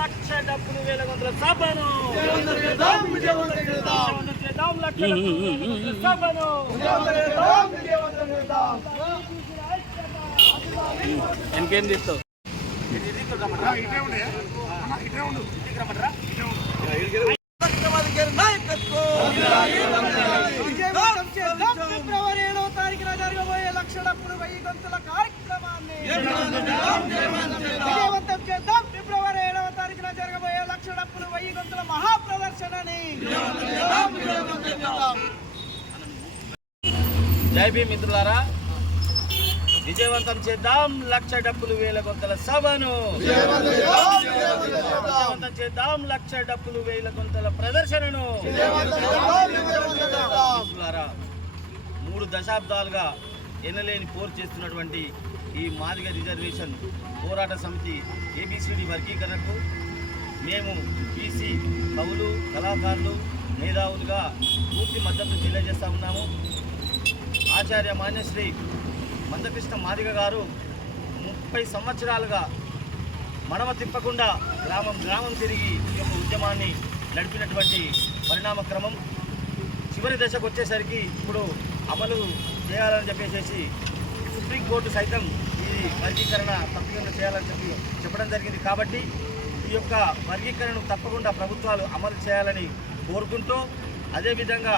లక్ష డబ్బులు వేల గొంతుల సభను సభను ఇంకేం తీస్తావు ఫిబ్రవరి 7వ తారీఖున జరగబోయే లక్ష డబ్బులు 1000 గంటల కార్యక్రమాన్ని విజయవంతం చేద్దాం. ఫిబ్రవరి 7వ తారీఖున జరగబోయే లక్ష డబ్బులు 1000 గంటల మహాప్రదర్శనని జై భీమ్ మిత్రులారా, విజయవంతం చేద్దాం లక్ష డబ్బులు వేల గొంతుల సభను, విజయవంతం చేద్దాం లక్ష డబ్బులు వేల గొంతుల ప్రదర్శనను. మిత్రులారా, 3 దశాబ్దాలుగా ఎన్నలేని పోరు చేస్తున్నటువంటి ఈ మాదిగ రిజర్వేషన్ పోరాట సమితి ఏబిసిడి వర్గీకరణకు మేము బీసీ కవులు, కళాకారులు, మేధావులుగా పూర్తి మద్దతు తెలియజేస్తా ఉన్నాము. ఆచార్య మాన్యశ్రీ మందకృష్ణ మాదిగ గారు 30 సంవత్సరాలుగా మడమ తిప్పకుండా గ్రామం గ్రామం తిరిగి ఈ యొక్క ఉద్యమాన్ని నడిపినటువంటి పరిణామ క్రమం చివరి దశకు వచ్చేసరికి ఇప్పుడు అమలు చేయాలని చెప్పేసి సుప్రీంకోర్టు సైతం ఈ వర్గీకరణ తప్పకుండా చేయాలని చెప్పడం జరిగింది. కాబట్టి ఈ యొక్క వర్గీకరణను తప్పకుండా ప్రభుత్వాలు అమలు చేయాలని కోరుకుంటూ, అదేవిధంగా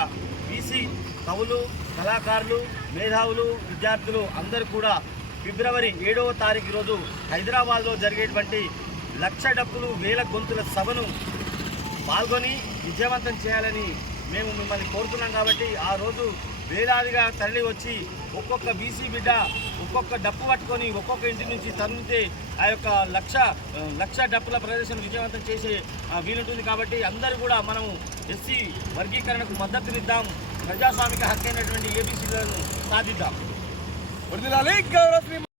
బీసీ కవులు, కళాకారులు, మేధావులు, విద్యార్థులు అందరూ కూడా ఫిబ్రవరి 7వ తారీఖు రోజు హైదరాబాద్లో జరిగేటువంటి లక్ష డబ్బులు వేల గొంతుల సభను పాల్గొని విజయవంతం చేయాలని మేము మిమ్మల్ని కోరుతున్నాం. కాబట్టి ఆ రోజు వేలాదిగా తరలి వచ్చి ఒక్కొక్క బీసీ బిడ్డ ఒక్కొక్క డప్పు పట్టుకొని ఒక్కొక్క ఇంటి నుంచి తరుమితే ఆ యొక్క లక్ష డప్పుల ప్రదర్శన విజయవంతం చేసే వీలుంటుంది. కాబట్టి అందరూ కూడా మనము ఎస్సీ వర్గీకరణకు మద్దతునిద్దాం, ప్రజాస్వామిక హక్కైనటువంటి ఏబీసీలను సాధిద్దాం.